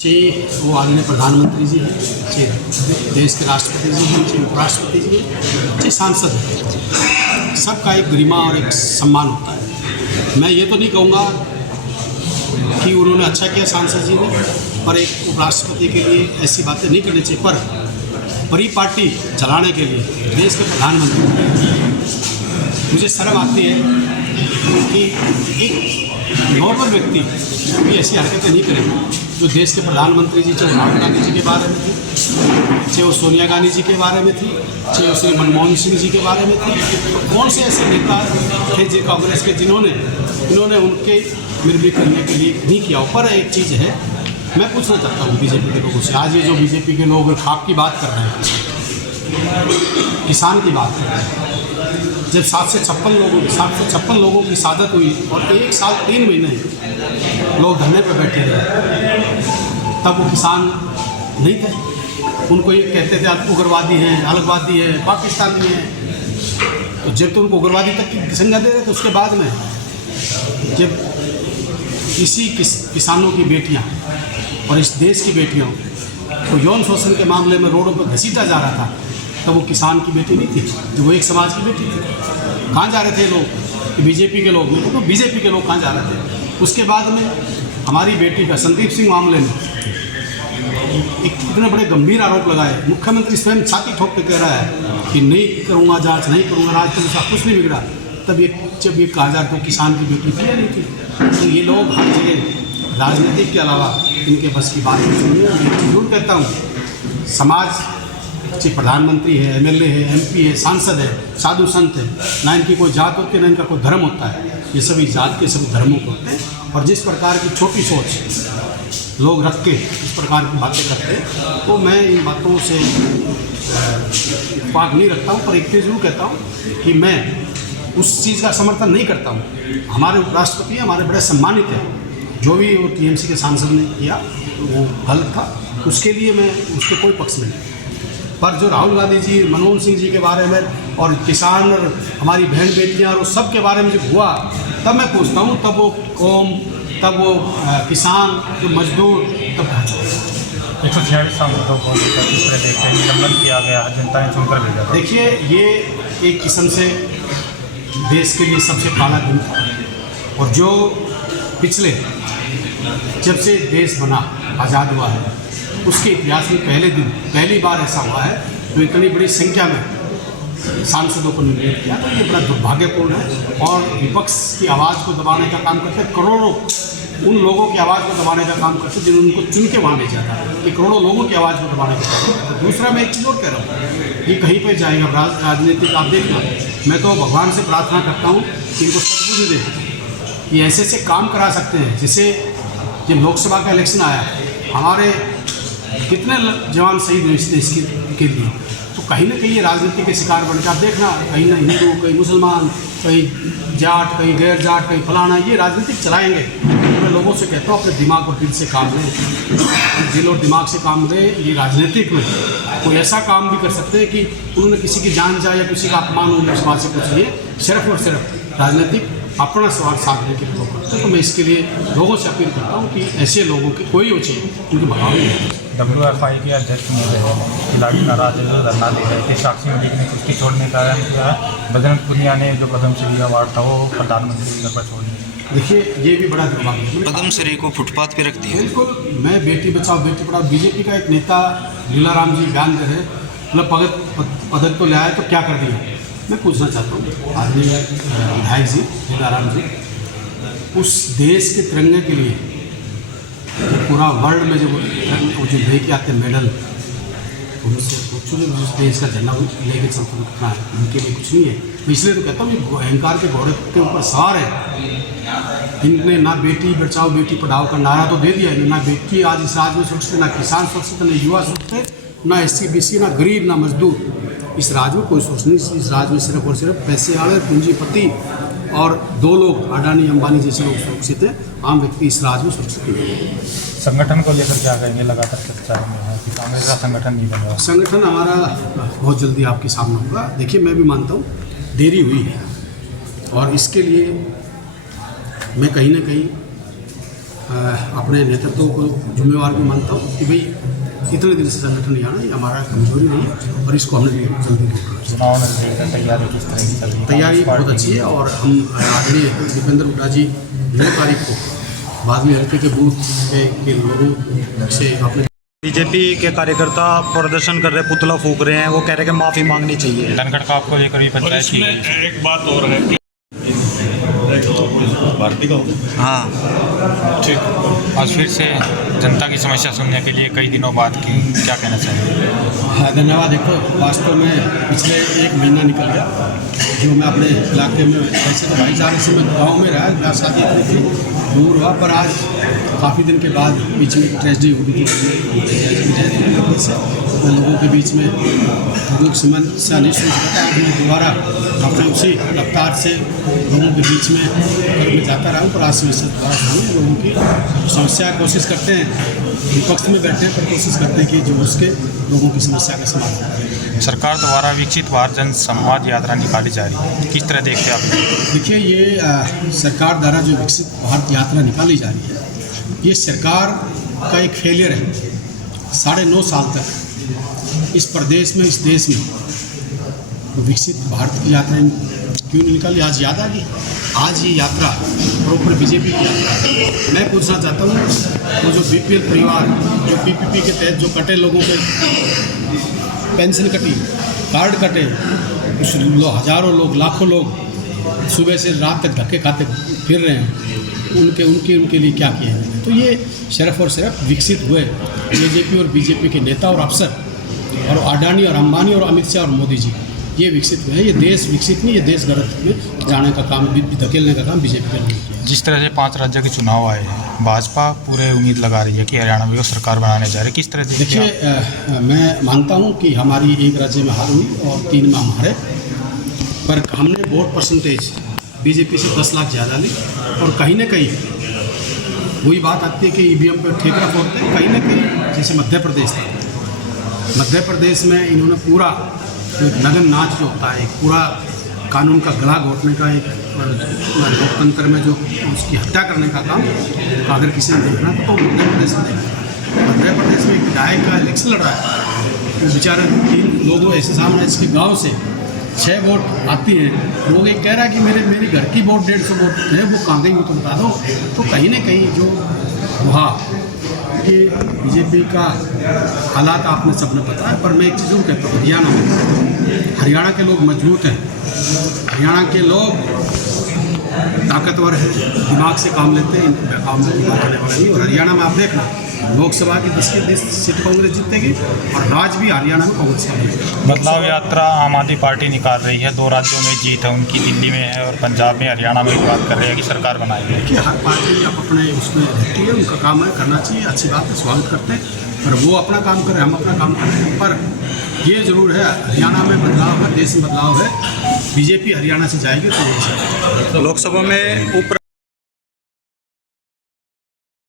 जी वो आदरणीय प्रधानमंत्री जी हैं, चाहे देश के राष्ट्रपति जी हैं, चाहे उपराष्ट्रपति जी हैं, चाहे सांसद हैं, सबका एक गरिमा और एक सम्मान होता है। मैं ये तो नहीं कहूँगा कि उन्होंने अच्छा किया सांसद जी ने, पर एक उपराष्ट्रपति के लिए ऐसी बातें नहीं करनी चाहिए। पर बड़ी पार्टी चलाने के लिए देश के प्रधानमंत्री, मुझे शर्म आती है कि एक नॉर्मल व्यक्ति भी ऐसी हरकतें नहीं करेंगे। जो देश के प्रधानमंत्री जी, चाहे राहुल गांधी जी के बारे में थी, चाहे वो सोनिया गांधी जी के बारे में थी, चाहे वो श्री मनमोहन सिंह जी के बारे में थी, तो कौन से ऐसे नेता थे जी कांग्रेस के इन्होंने उनके निर्मित करने के लिए नहीं किया। ऊपर एक चीज़ है, मैं पूछना चाहता हूँ बीजेपी के लोगों से, आज ये जो बीजेपी के लोग खाप की बात कर रहे हैं, किसान की बात कर रहे हैं, जब 756 लोगों की शहादत हुई और 1 साल 3 महीने लोग धरने पर बैठे रहे, तब वो किसान नहीं थे। उनको ये कहते थे आप उग्रवादी हैं, अलगवादी हैं, पाकिस्तानी हैं। तो जब तो उनको उग्रवादी तक की संज्ञा दे रहे थे, उसके बाद में जब इसी किसानों की बेटियां और इस देश की बेटियों को यौन शोषण के मामले में रोडों पर घसीटा जा रहा था, तब वो किसान की बेटी नहीं थी, जो वो एक समाज की बेटी थी। कहाँ जा रहे थे लोग? बीजेपी के लोग, तो बीजेपी के लोग कहाँ जा रहे थे? उसके बाद में हमारी बेटी का संदीप सिंह मामले में एक इतने बड़े गंभीर आरोप लगाए, मुख्यमंत्री स्वयं छाती ठोक के कह रहा है कि नहीं करूँगा जांच, नहीं करूँगा, राजनीति से कुछ नहीं बिगड़ा। तब जब ये कहा जाए तो किसान की बेटी थी या नहीं थी? तो ये लोग हर जगह राजनीति के अलावा इनके बस की बात नहीं है। मैं जरूर कहता हूँ, समाज चाहे प्रधानमंत्री है, एमएलए है, एमपी है, सांसद है, साधु संत है, ना इनकी कोई जात होती है, ना इनका कोई धर्म होता है। ये सभी जात के सभी धर्मों के होते हैं। और जिस प्रकार की छोटी सोच लोग रख के इस प्रकार की बातें करते हैं, तो मैं इन बातों से इत्तेफाक नहीं रखता हूँ। पर एक चीज़ जरूर कहता हूँ कि मैं उस चीज़ का समर्थन नहीं करता हूँ। हमारे उपराष्ट्रपति हमारे बड़े सम्मानित हैं, जो भी वो टीएमसी के सांसद ने किया वो गलत था, उसके लिए मैं उसके कोई पक्ष में नहीं। पर जो राहुल गांधी जी, मनमोहन सिंह जी के बारे में और किसान और हमारी बहन बेटियां और सब के बारे में जब हुआ, तब मैं पूछता हूँ, तब वो कौम, तब वो किसान, जो मजदूर, तब 146 सांसदों को निलंबन किया गया, जनता ने चुनकर भेजा। देखिए, ये एक किस्म से देश के लिए सबसे काला दिन था। और जो पिछले जब से देश बना, आज़ाद हुआ है, उसके इतिहास में पहली बार ऐसा हुआ है तो इतनी बड़ी संख्या में सांसदों को निर्णय किया। तो ये बड़ा दुर्भाग्यपूर्ण है। और विपक्ष की आवाज़ को दबाने का काम करते, करोड़ों उन लोगों की आवाज़ को दबाने का काम करते जिन्होंने उनको चुन के वहाँ ले जाता है, कि करोड़ों लोगों की आवाज़ को दबाने का काम करते। दूसरा, मैं एक चीज़ और कह रहा हूँ, ये कहीं पर जाएगा राजनीतिक, आप देखना, मैं तो भगवान से प्रार्थना करता हूँ कि इनको सद्बुद्धि दे, ये ऐसे काम करा सकते हैं। जैसे जब लोकसभा का इलेक्शन आया, हमारे कितने जवान शहीद हुए इस देश के लिए, तो कहीं ना कहीं ये राजनीति के शिकार बन के, आप देखना, कहीं ना हिंदू, कहीं मुसलमान, कहीं जाट, कहीं गैर जाट, कहीं फलाना, ये राजनीतिक चलाएंगे। मैं लोगों से कहता हूँ, अपने दिमाग और दिल से काम लें, दिल और दिमाग से काम लें। ये राजनीतिक में कोई ऐसा काम भी कर सकते हैं कि उन्होंने किसी की जान जाए या किसी का अपमान हो, इस बात से कुछ नहीं है। सिर्फ और सिर्फ राजनीतिक अपना स्वार्थ साधने के लिए करते हैं। तो मैं इसके लिए लोगों से अपील करता हूँ कि ऐसे लोगों की कोई हो चाहिए, उनकी भगाव नहीं है। WFI के अध्यक्ष खिलाड़ी नाराज धरना दे रहे थे, साक्षी मलिक ने कुश्ती छोड़ने का ऐलान किया है, बजरंग पुनिया ने जो पद्मश्री अवार्ड था वो प्रधानमंत्री के घर पर छोड़ दिया। देखिए, ये भी बड़ा दुर्भाग्य है। पद्मश्री को फुटपाथ पे रख दिया। बिल्कुल, मैं बेटी बचाओ बेटी पढ़ाओ, बीजेपी का एक नेता लीलाराम जी बयान दे रहे, मतलब पदक तो ले आए तो क्या कर दिया। मैं पूछना चाहता हूँ, आदरणीय विधायक जी लीलाराम जी, उस देश के तिरंगे के लिए पूरा वर्ल्ड में जब वो जो लेके आते मेडल, उनसे पूछो जो उस देश का झंडा लेके चलते रखना है, उनके लिए कुछ नहीं है। तो इसलिए तो कहता हूँ कि अहंकार के घोड़े के ऊपर सवार है। इनने ना बेटी बचाओ बेटी पढ़ाओ का नारा तो दे दिया, ना बेटी आज इस राज्य में सुरक्षित, ना किसान सुरक्षित, ना युवा सुरक्षित, ना SC BC, ना गरीब, ना मजदूर। इस राज्य में कोई सोच नहीं। इस राज्य में सिर्फ और सिर्फ पैसे वाले, पूंजीपति और 2 लोग, अडानी अंबानी जैसे लोग सुरक्षित हैं। आम व्यक्ति इस राज्य में सुरक्षित नहीं है। संगठन को लेकर क्या कहेंगे? लगातार चर्चा में है कि कांग्रेस का संगठन नहीं बना। संगठन हमारा बहुत जल्दी आपके सामने होगा। देखिए, मैं भी मानता हूँ देरी हुई है, और इसके लिए मैं कहीं ना कहीं अपने नेतृत्व को जिम्मेवार भी मानता हूँ कि भाई इतने दिन से संगठन नहीं आना, ये हमारा कमजोरी नहीं है और इसको हमने जल्दी दूर करना चाहिए। चुनाव नजदीक है, तैयारी किस तरह की चल रही है? तैयारी बहुत अच्छी है और हम आदरणीय दीपेंद्र हुड्डा जी 9 तारीख को बाद में हल्के के बूथ के लोगों से अपने बीजेपी के कार्यकर्ता प्रदर्शन कर रहे, पुतला फूंक रहे हैं, वो कह रहे हैं कि माफ़ी मांगनी चाहिए। धनखड़ का आपको लेकर भी और पंचायत की इसमें गई। एक बात और है कि भारती का होगा हाँ, ठीक। आज फिर से जनता की समस्या सुनने के लिए कई दिनों बाद की, क्या कहना चाहिए? धन्यवाद। देखो, वास्तव में पिछले 1 महीना निकल गया जो मैं अपने इलाके में, वैसे तो भाईचारे से मैं गाँव में रहा, ब्याह शादी करी थी, दूर हुआ, पर आज काफ़ी दिन के बाद बीच में ट्रेजेडी हो गई थी से लोगों के बीच में लोग समस्या नहीं सोच सकता। आज मैं दोबारा अपने उसी रफ्तार से लोगों के बीच में जाता रहा हूँ, पर आज समस्या दोबारा लोगों की समस्या कोशिश करते हैं, विपक्ष में बैठे हैं, पर कोशिश करते हैं कि जो उसके लोगों की समस्या का समाधान करें। सरकार द्वारा विकसित भारत जन संवाद यात्रा निकाली जा रही है, किस तरह देखते हैं आप? देखिए, ये सरकार द्वारा जो विकसित भारत यात्रा निकाली जा रही है, ये सरकार का एक फेलियर है। 9.5 साल तक इस प्रदेश में, इस देश में विकसित भारत की यात्रा क्यों नहीं निकाली? आज याद आ गई। आज ये यात्रा प्रॉपर बीजेपी की यात्रा है। मैं पूछना चाहता हूँ, वो जो बीपीएल परिवार, जो पीपीपी के तहत जो कटे लोगों के पेंशन कटी, कार्ड कटे, कुछ हज़ारों लोग, लाखों लोग सुबह से रात तक धक्के खाते फिर रहे हैं, उनके लिए क्या किया है? तो ये सिर्फ और सिर्फ विकसित हुए बीजेपी और बीजेपी के नेता और अफसर और अडानी और अंबानी और अमित शाह और मोदी जी, ये विकसित हुए हैं। ये देश विकसित नहीं, ये देश गलत में जाने का काम, धकेलने का काम बीजेपी ने किया। जिस तरह से 5 राज्यों के चुनाव आए हैं, भाजपा पूरे उम्मीद लगा रही है कि हरियाणा में वो सरकार बनाने जा रही है, किस तरह देखते हैं? देखिए, मैं मानता हूँ कि हमारी 1 राज्य में हार हुई और 3 में हम हारे, पर हमने वोट परसेंटेज बीजेपी से 10 लाख ज़्यादा ली और कहीं ना कहीं वही बात आती है कि ईवीएम पर ठेकरा फोड़ते हैं। कहीं ना कहीं जैसे मध्य प्रदेश था, मध्य प्रदेश में इन्होंने पूरा एक नगन नाच जो होता है, एक पूरा कानून का गला घोटने का, एक लोकतंत्र में जो उसकी हत्या करने का काम अगर किसी ने देखना तो मध्य प्रदेश में देखना। मध्य प्रदेश में एक विधायक का इलेक्शन लड़ रहा है, वो बेचारे 3 लोगों ऐसे सामने इसके गाँव से 6 वोट आती हैं, लोग एक कह रहा है कि मेरे घर की वोट 150 वोट है, वो कहाँ गई वो तो बता दो। तो कहीं ना कहीं जो वहाँ कि बीजेपी का हालात आपने सबने पता है, पर मैं एक चीज़ कहता हूँ, हरियाणा के लोग मजबूत हैं, हरियाणा के लोग ताकतवर हैं, दिमाग से काम लेते हैं, इनका काम से दिमाग करने वाला नहीं। और हरियाणा में आप देखना, लोकसभा की 10 सीट कांग्रेस जीतेगी और राज भी हरियाणा में कांग्रेस का मिलेगा। बदलाव यात्रा आम आदमी पार्टी निकाल रही है, 2 राज्यों में जीत है उनकी, दिल्ली में है और पंजाब में, हरियाणा में भी बात कर रहे हैं कि सरकार बनाएगी। कि हर पार्टी आप अपने उसमें रहती है, उनका काम है, करना चाहिए, अच्छी बात है, स्वागत करते हैं, पर वो अपना काम करें, हम अपना काम करें। पर ये ज़रूर है, हरियाणा में बदलाव है, देश में बदलाव है, बीजेपी हरियाणा से जाएगी तो लोकसभा में